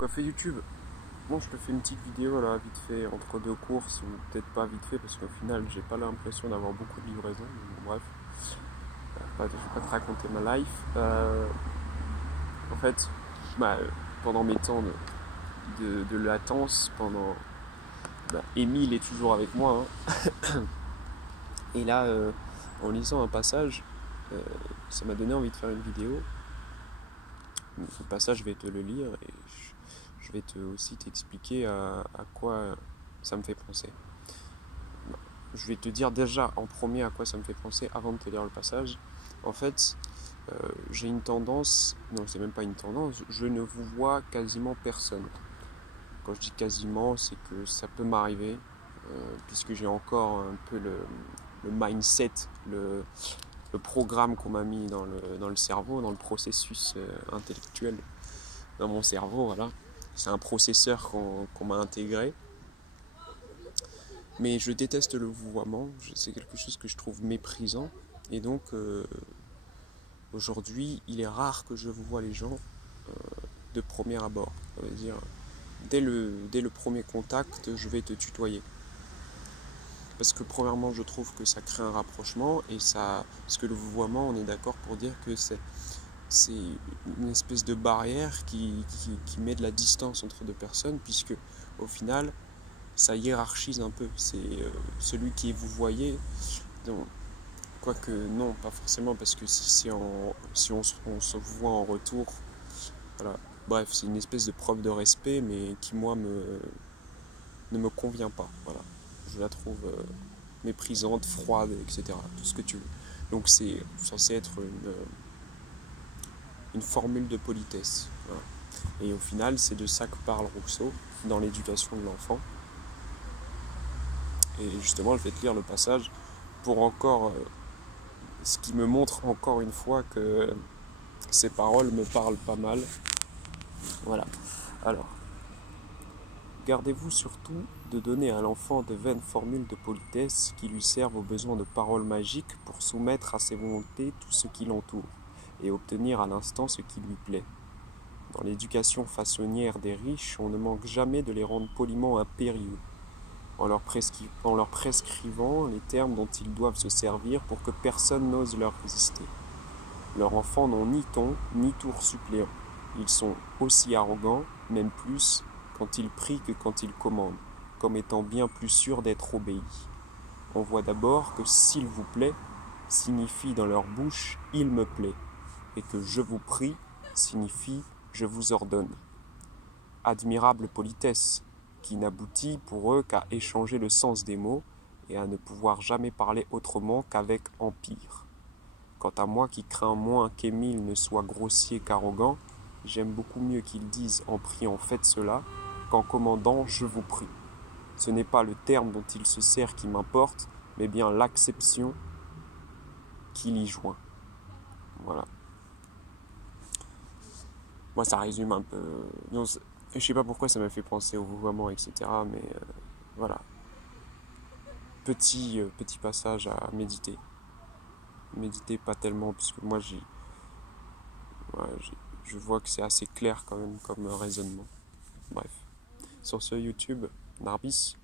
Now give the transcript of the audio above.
Café YouTube. Bon, je te fais une petite vidéo là, vite fait, entre deux courses, ou peut-être pas vite fait, parce qu'au final, j'ai pas l'impression d'avoir beaucoup de livraisons. Bon, bref, je vais pas te raconter ma life. En fait, bah, pendant mes temps de latence, Émile est toujours avec moi. Hein. Et là, en lisant un passage, ça m'a donné envie de faire une vidéo. Ce passage, je vais te le lire et je vais aussi t'expliquer à quoi ça me fait penser. Je vais te dire déjà en premier à quoi ça me fait penser avant de te lire le passage. En fait, j'ai une tendance, non c'est même pas une tendance, je ne vous vois quasiment personne. Quand je dis quasiment, c'est que ça peut m'arriver, puisque j'ai encore un peu le mindset, le programme qu'on m'a mis dans le cerveau, dans le processus intellectuel dans mon cerveau, voilà. C'est un processeur qu'on m'a intégré. Mais je déteste le vouvoiement, c'est quelque chose que je trouve méprisant. Et donc, aujourd'hui, il est rare que je vois les gens de premier abord. Ça veut dire, dès le premier contact, je vais te tutoyer. Parce que premièrement, je trouve que ça crée un rapprochement, parce que le vouvoiement, on est d'accord pour dire que c'est une espèce de barrière qui met de la distance entre deux personnes, puisque au final, ça hiérarchise un peu. C'est celui qui est vouvoyé, donc, quoique non, pas forcément, parce que si on se voit en retour, voilà. Bref, c'est une espèce de preuve de respect, mais qui moi ne me convient pas. Voilà. Je la trouve méprisante, froide, etc. Tout ce que tu veux. Donc c'est censé être une formule de politesse. Voilà. Et au final, c'est de ça que parle Rousseau dans l'éducation de l'enfant. Et justement, je vais te lire le passage pour encore, ce qui me montre encore une fois que ces paroles me parlent pas mal. Voilà. Alors, gardez-vous surtout de donner à l'enfant de vaines formules de politesse qui lui servent aux besoins de paroles magiques pour soumettre à ses volontés tout ce qui l'entoure et obtenir à l'instant ce qui lui plaît. Dans l'éducation façonnière des riches, on ne manque jamais de les rendre poliment impérieux, en leur prescrivant les termes dont ils doivent se servir pour que personne n'ose leur résister. Leurs enfants n'ont ni ton, ni tour suppléant. Ils sont aussi arrogants, même plus, quand ils prient que quand ils commandent, comme étant bien plus sûrs d'être obéis. On voit d'abord que « s'il vous plaît » signifie dans leur bouche « il me plaît » et que « je vous prie » signifie « je vous ordonne ». Admirable politesse, qui n'aboutit pour eux qu'à échanger le sens des mots et à ne pouvoir jamais parler autrement qu'avec empire. Quant à moi qui crains moins qu'Émile ne soit grossier qu'arrogant, j'aime beaucoup mieux qu'il dise en priant faites cela qu'en commandant je vous prie. Ce n'est pas le terme dont il se sert qui m'importe, mais bien l'acception qu'il y joint. Voilà. Moi ça résume un peu. Non, je sais pas pourquoi ça m'a fait penser au vouvoiement, etc. Mais voilà. Petit passage à méditer. Méditer pas tellement, puisque moi je vois que c'est assez clair quand même comme raisonnement. Bref. Sur ce YouTube, Narbis.